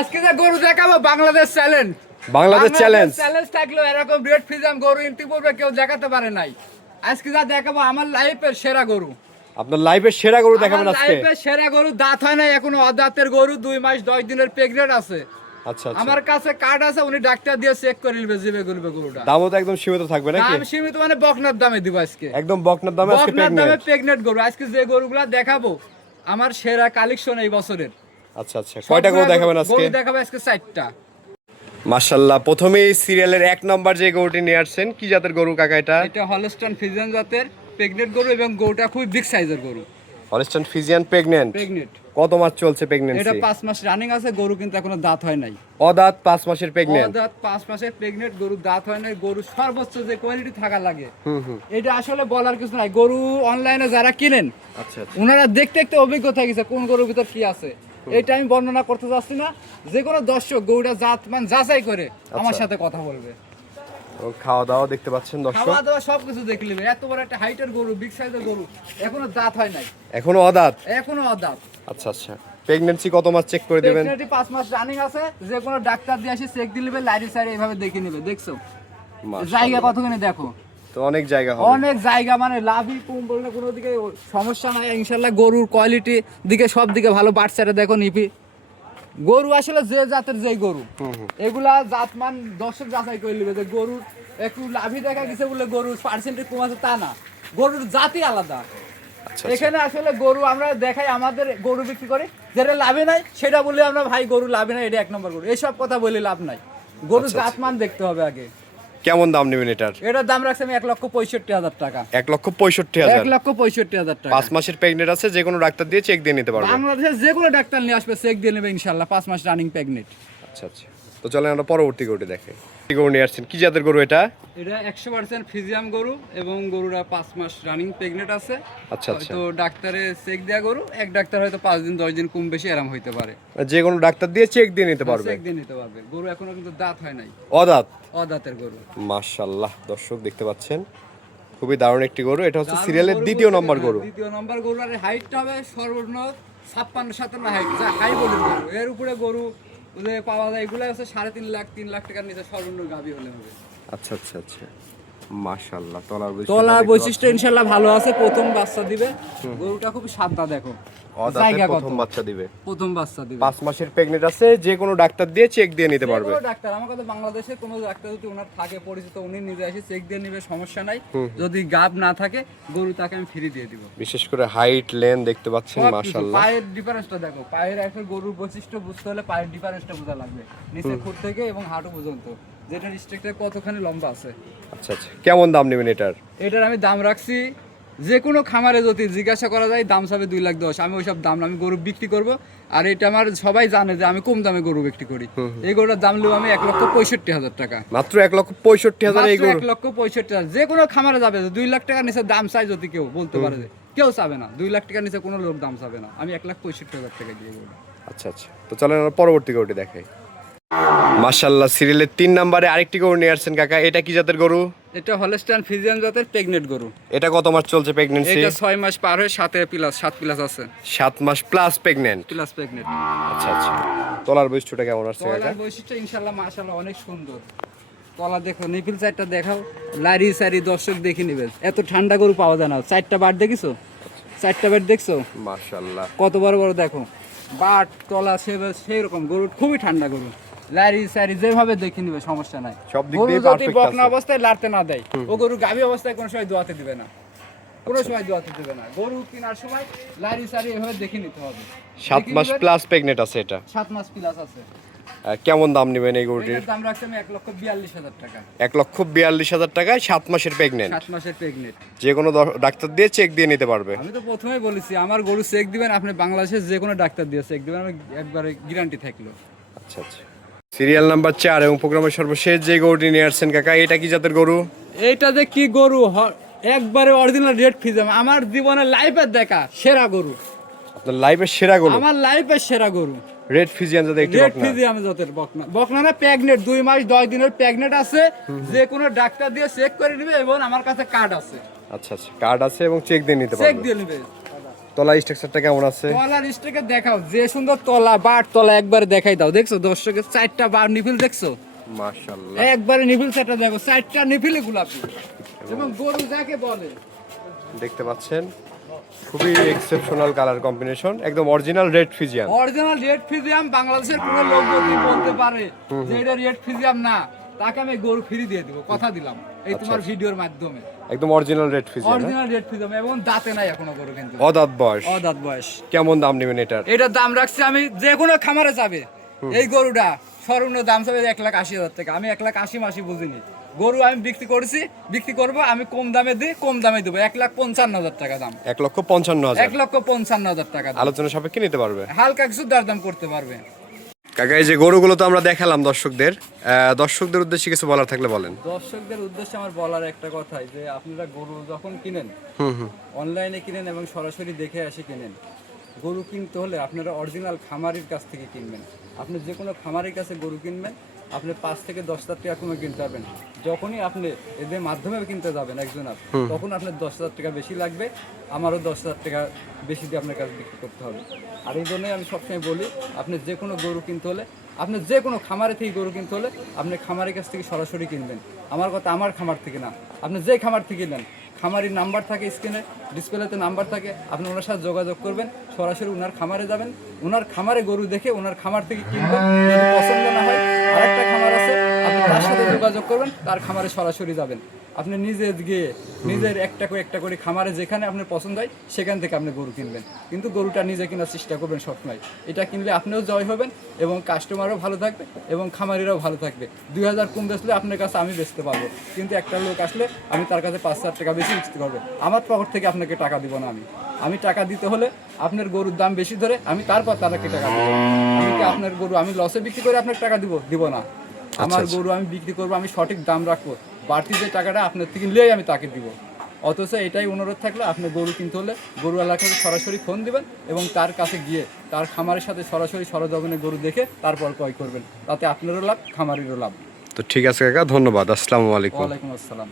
আজকে যে গরু দেখাবো Bangladesh challenge Bangladesh challenge challenge থাকলেও এরকম রেড ফিজাম গরু ইতিপূর্বে কেউ দেখাতে পারে নাই। আজকে যা দেখাবো আমার লাইফের সেরা গরু। আপনার লাইভের সেরা গরু দেখাবেন আজকে। লাইফের সেরা গরু দাঁত হয় না এখনও অদাঁতের গরু দুই মাস দশ দিনের প্রেগনেন্ট আছে। আচ্ছা আচ্ছা। আমার কাছে কার্ড আছে উনি ডাক্তার দিয়ে চেক করে নিবে জিবে করবে গরুটা। দামও তো একদম সীমিত থাকবে নাকি? দাম সীমিত মানে বকনার দামে দিব আজকে। একদম বকনার দামে আজকে দামে প্রেগনেন্ট প্রেগনেন্ট গরু। আজকে যে গরুগুলা দেখাবো আমার সেরা কালেকশন এই বছরের। আচ্ছা আচ্ছা। কয়টা গরু দেখাবেন আজকে? গরু দেখাবো আজকে মাশাল্লাহ প্রথমেই সিরিয়ালের এক নম্বর যে গরুটি নিয়ে আসছেন কি জাতের গরু কাকা এটা? এটা হলস্টন ফিজিয়ান জাতের প্রেগনেন্ট গরু এবং গরুটা খুব বিগ সাইজের গরু। হলিস্টান ফিজিয়ান প্রেগনেন্ট প্রেগনেন্ট কত মাস চলছে এটা প্রেগনেন্সি পাঁচ মাস রানিং আছে গরু কিন্তু এখনও দাঁত হয় নাই। অদাঁত পাঁচ মাসের প্রেগনেন্ট দাঁত পাঁচ মাসের প্রেগনেন্ট গরু দাঁত হয় নাই গরু সর্বোচ্চ যে কোয়ালিটি থাকা লাগে। হুম হুম। এটা আসলে বলার কিছু নাই গরু অনলাইনে যারা কিনেন আচ্ছা আচ্ছা। ওনারা দেখতে দেখতে অভিজ্ঞতা গেছে কোন গরুর ভিতর কি আছে। এটা আমি বর্ণনা করতে চাচ্ছি না। যে কোনো দর্শক গরুটা জাত মান যাচাই করে আমার আচ্ছা। সাথে কথা বলবে। খাওয়া দাওয়া দেখতে পাচ্ছেন দর্শক। খাওয়া দাওয়া সবকিছু দেখে নেবে। এত বড় একটা হাইটের গরু বিগ সাইজের গরু এখনও দাঁত হয় নাই। এখনও অদাঁত? এখনও অদাঁত। আচ্ছা আচ্ছা। প্রেগনেন্সি কত মাস চেক করে দেবেন? প্রেগনেন্টি পাঁচ মাস রানিং আছে। যে কোনো ডাক্তার দিয়ে আসি চেক নেবে লাইরি সাইড এইভাবে দেখে নেবে দেখছ? জায়গা কতখানি দেখো? তো অনেক জায়গা হবে। অনেক জায়গা মানে লাভই কম বললে কোনো দিকে সমস্যা নাই ইনশাল্লাহ গরুর কোয়ালিটি দিকে সব দিকে ভালো বাচ্চারা দেখো নিপি। গরু আসলে যে জাতের যেই গরু এগুলা জাতমান দর্শক যাচাই করে নেবে যে গরুর একটু লাভই দেখা গেছে বলে গরুর পার্সেন্টেজ কম আছে তা না। গরুর জাতি আলাদা। আচ্ছা আচ্ছা। এখানে আসলে গরু আমরা দেখাই আমাদের গরু বিক্রি করি। যেটা লাভে নাই সেটা বলে আমরা ভাই গরু লাভে নাই এটা এক নম্বর গরু। এইসব কথা বলে লাভ নাই। গরুর আচ্ছা। জাতমান দেখতে হবে আগে। কেমন দাম নেবেন এটার? এটার দাম রাখছি আমি এক লক্ষ পঁয়ষট্টি হাজার টাকা। এক লক্ষ পঁয়ষট্টি হাজার। এক লক্ষ পঁয়ষট্টি হাজার টাকা। পাঁচ মাসের প্রেগনেন্ট আছে যে কোনো ডাক্তার দিয়ে চেক দিয়ে নিতে পারবে। বাংলাদেশে যে কোনো ডাক্তার নিয়ে আসবে চেক দিয়ে নেবে ইনশাল্লাহ পাঁচ মাস রানিং প্রেগনেন্ট আচ্ছা আচ্ছা। তো চলেন আমরা পরবর্তী গরুটি দেখে। কি গরু নিয়ে আসছেন? কি জাতের গরু এটা? এটা একশো পার্সেন্ট ফিজিয়াম গরু এবং গরুরা পাঁচ মাস রানিং প্রেগনেন্ট আছে। আচ্ছা আচ্ছা। হয়তো ডাক্তারে চেক দেওয়া গরু এক ডাক্তার হয়তো পাঁচ দিন দশ দিন কম বেশি আরাম হইতে পারে। যে কোনো ডাক্তার দিয়ে চেক দিয়ে নিতে পারবে। চেক দিয়ে নিতে পারবে। গরু এখনও কিন্তু দাঁত হয় নাই। অদাঁত? অদাঁতের গরু। মাশাল্লাহ দর্শক দেখতে পাচ্ছেন। খুবই দারুণ একটি গরু। এটা হচ্ছে সিরিয়ালের দ্বিতীয় নম্বর গরু। দ্বিতীয় নম্বর গরু আর হাইটটা হবে সর্বনিম্ন ছাপ্পান্ন সাতান্ন হাইট যা হাই বলির গরু। এর উপরে গরু পাওয়া যায় এগুলো হচ্ছে সাড়ে তিন লাখ তিন লাখ টাকার নিচে সর্বনিম্ন গাভী হলে হবে। আচ্ছা আচ্ছা আচ্ছা। মাশাল্লাহ তলার বৈশিষ্ট্য তলা দেখতে বৈশিষ্ট্য ইনশাল্লাহ ভালো আছে প্রথম বাচ্চা দিবে। গরুটা খুব সাদা দেখো জায়গা প্রথম বাচ্চা দিবে। প্রথম বাচ্চা দিবে। মাসের আছে যে কোনো ডাক্তার দিয়ে চেক দিয়ে নিতে পারবে। কোনো ডাক্তার আমার কাছে বাংলাদেশে কোনো ডাক্তার যদি ওনার থাকে পরিচিত উনি নিজে এসে চেক দিয়ে নিবে সমস্যা নাই। যদি গাব না থাকে গরু তাকে আমি ফ্রি দিয়ে দিব। বিশেষ করে হাইট লেন দেখতে পাচ্ছেন। মাশাল্লাহ পায়ের ডিফারেন্সটা দেখো পায়ের একটা গরুর বৈশিষ্ট্য বুঝতে হলে পায়ের ডিফারেন্সটা বোঝা লাগবে। নিচে খুঁট থেকে এবং হাঁটু পর্যন্ত। যেটার স্ট্রাকচার কতখানি লম্বা আছে। আচ্ছা আচ্ছা। কেমন দাম নেবেন এটার? এটার আমি দাম রাখছি যে কোনো খামারে যদি জিজ্ঞাসা করা যায় দাম চাবে দুই লাখ দশ। আমি ওইসব দাম আমি গরু বিক্রি করব। আর এটা আমার সবাই জানে যে আমি কম দামে গরু বিক্রি করি। এই গরুটার দাম নেব আমি এক লক্ষ পঁয়ষট্টি হাজার টাকা। মাত্র এক লক্ষ পঁয়ষট্টি হাজার এই গরু? এক লক্ষ পঁয়ষট্টি হাজার। যে কোনো খামারে যাবে দুই লাখ টাকার নিচে দাম চাই যদি কেউ বলতে পারে যে কেউ চাবে না। দুই লাখ টাকার নিচে কোনো লোক দাম চাবে না। আমি এক লাখ পঁয়ষট্টি হাজার টাকা দিয়ে বলব আচ্ছা আচ্ছা। তো চলেন আমরা পরবর্তী গরুটি দেখাই। মাশাল্লাহ সিরিয়ালের তিন নম্বরে আরেকটি গরু নিয়ে আসছেন কাকা। এটা কি জাতের গরু? এটা হলস্টাইন ফিজিয়ান জাতের প্রেগনেন্ট গরু। এটা কত মাস চলছে প্রেগনেন্সি এটা ছয় মাস পার হয়ে সাতে প্লাস সাত প্লাস আছে। সাত মাস প্লাস প্রেগনেন্ট প্লাস প্রেগনেন্ট আচ্ছা আচ্ছা। তলার বৈশিষ্ট্যটা কেমন আসছে কাকা? তলার বৈশিষ্ট্য ইনশাল্লাহ মাশাল্লাহ অনেক সুন্দর। তলা দেখো নিপিল চারটা দেখাও লারি সারি দর্শক দেখে নেবে। এত ঠান্ডা গরু পাওয়া যায় না। চারটা বার দেখিছো? চারটা বার দেখছ? মাশাল্লাহ কত বড় বড় দেখো। বাট তলা সে সেই রকম গরু খুবই ঠান্ডা গরু। লারি সারি যেভাবে দেখে নিবে সমস্যা নাই। সব দিক দিয়ে যদি বকনা অবস্থায় লাড়তে না দেয় ও গরু গাভী অবস্থায় কোনো সময় দোয়াতে দিবে না। কোনো সময় দোয়াতে দিবে না। গরু কেনার সময় লারি সারি এভাবে দেখে নিতে হবে। সাত মাস প্লাস প্রেগনেন্ট আছে এটা। সাত মাস প্লাস আছে। কেমন দাম নেবেন এই গরুটির? দাম রাখছি এক লক্ষ বিয়াল্লিশ হাজার টাকা। এক লক্ষ বিয়াল্লিশ হাজার টাকায় সাত মাসের প্রেগনেন্ট সাত মাসের প্রেগনেন্ট যে কোনো ডাক্তার দিয়ে চেক দিয়ে নিতে পারবে। আমি তো প্রথমেই বলেছি আমার গরু চেক দিবেন আপনি বাংলাদেশের যে কোনো ডাক্তার দিয়ে চেক দিবেন আমি একবারে গ্যারান্টি থাকল। আচ্ছা আচ্ছা। সিরিয়াল নাম্বার চার এবং প্রোগ্রামের সর্বশেষ যে গরুটি নিয়ে আসছেন কাকা এটা কি জাতের গরু? এইটা যে কি গরু? একবারে অরিজিনাল রেড ফিজাম আমার জীবনের লাইফের দেখা সেরা গরু। আপনার লাইফের সেরা গরু? আমার লাইফের সেরা গরু। রেড ফিজিয়ান যাতে একটি রেড জাতের বকনা। বকনা না প্রেগনেন্ট দুই মাস দশ দিনের প্রেগনেন্ট আছে। যে কোনো ডাক্তার দিয়ে চেক করে নিবে এবং আমার কাছে কার্ড আছে। আচ্ছা আচ্ছা। কার্ড আছে এবং চেক দিয়ে নিতে চেক দিয়ে নিবে। তলা স্ট্রাকচারটা কেমন আছে? তলার স্টেকে দেখাও যে সুন্দর তলা বার তলা একবার দেখাই দাও দেখছ? দর্শকের চারটা বার নিফিল দেখছ? মাশাল্লাহ একবারে নিফিল সেটা দেখো চারটা নিফিলে গোলাপি। এবং গরু যাকে বলে। দেখতে পাচ্ছেন খুবই এক্সেপশনাল কালার কম্বিনেশন একদম original red Friesian original red Friesian বাংলাদেশের কোনো লোক যদি বলতে পারে যে এটা রেড ফিজিয়াম না তাকে আমি গরু ফ্রি দিয়ে দেবো কথা দিলাম। এই আচ্ছা, তোমার ভিডিওর মাধ্যমে। একদম original red Friesian original red Friesian এবং দাঁতে নাই এখনও গরু কিন্তু। অদাত বয়স। অদাঁত বয়স। কেমন দাম নেবেন এটার? এটার দাম রাখছি আমি যে কোনো খামারে যাবে। এই গরুটা সর্বনিম্ন দাম যাবে এক লাখ আশি হাজার টাকা। আমি এক লাখ আশি মাসি বুঝিনি। গরু আমি বিক্রি করেছি বিক্রি করব আমি কম দামে দিই কম দামে দেবো। এক লাখ পঞ্চান্ন হাজার টাকা দাম। এক লক্ষ পঞ্চান্ন হাজার। এক লক্ষ পঞ্চান্ন হাজার টাকা আলোচনা সাপেক্ষে নিতে পারবে। হালকা কিছু দরদাম করতে পারবে। কাকা এই যে গরুগুলো তো আমরা দেখালাম দর্শকদের। দর্শকদের উদ্দেশ্যে কিছু বলার থাকলে বলেন। দর্শকদের উদ্দেশ্যে আমার বলার একটা কথাই যে আপনারা গরু যখন কিনেন হুম হুম। অনলাইনে কিনেন এবং সরাসরি দেখে এসে কিনেন গরু কিনতে হলে আপনারা অরিজিনাল খামারির কাছ থেকে কিনবেন। আপনি যে কোনো খামারির কাছে গরু কিনবেন আপনি পাঁচ থেকে দশ হাজার টাকা কমে কিনতে পারবেন। যখনই আপনি এদের মাধ্যমে কিনতে যাবেন একজন আপনি তখন আপনার দশ হাজার টাকা বেশি লাগবে আমারও দশ হাজার টাকা বেশি দিয়ে আপনার কাছে বিক্রি করতে হবে। আর এই জন্যই আমি সবসময় বলি আপনি যে কোনো গরু কিনতে হলে আপনি যে কোনো খামারে থেকে গরু কিনতে হলে আপনি খামারের কাছ থেকে সরাসরি কিনবেন। আমার কথা আমার খামার থেকে না আপনি যে খামার থেকে নেন খামারির নাম্বার থাকে স্ক্রিনে ডিসপ্লেতে নাম্বার থাকে আপনি ওনার সাথে যোগাযোগ করবেন সরাসরি ওনার খামারে যাবেন ওনার খামারে গরু দেখে ওনার খামার থেকে কিনবেন পছন্দ না হয় আরেকটা খামার আছে আপনি তার সাথে যোগাযোগ করবেন তার খামারে সরাসরি যাবেন। আপনি নিজে গিয়ে নিজের একটা করে একটা করে খামারে যেখানে আপনার পছন্দ হয় সেখান থেকে আপনি গরু কিনবেন। কিন্তু গরুটা নিজে কেনার চেষ্টা করবেন সবসময়। এটা কিনলে আপনিও জয় হবেন এবং কাস্টমারও ভালো থাকবে এবং খামারিরাও ভালো থাকবে। দুই হাজার কম বেচলে আপনার কাছে আমি বেচতে পারব। কিন্তু একটা লোক আসলে আমি তার কাছে পাঁচ হাজার টাকা বেশি বিক্রি করব। আমার পকেট থেকে আপনাকে টাকা দিব না আমি। আমি টাকা দিতে হলে আপনার গরুর দাম বেশি ধরে আমি তারপর তাদেরকে টাকা দেবো? আমি কি আপনার গরু আমি লসে বিক্রি করে আপনার টাকা দিব দিব না। আমার গরু আমি বিক্রি করব আমি সঠিক দাম রাখব। বাড়তি যে টাকাটা আপনার থেকে নিলেই আমি তাকে দিব। অথচ এটাই অনুরোধ থাকলে আপনি গরু কিনতে হলে গরু কাছে সরাসরি ফোন দিবেন এবং তার কাছে গিয়ে তার খামারের সাথে সরাসরি সরজমিনে গরু দেখে তারপর ক্রয় করবেন। তাতে আপনারও লাভ খামারেরও লাভ। তো ঠিক আছে কাকা ধন্যবাদ। আসসালামু আলাইকুম। ওয়ালাইকুম আসসালাম।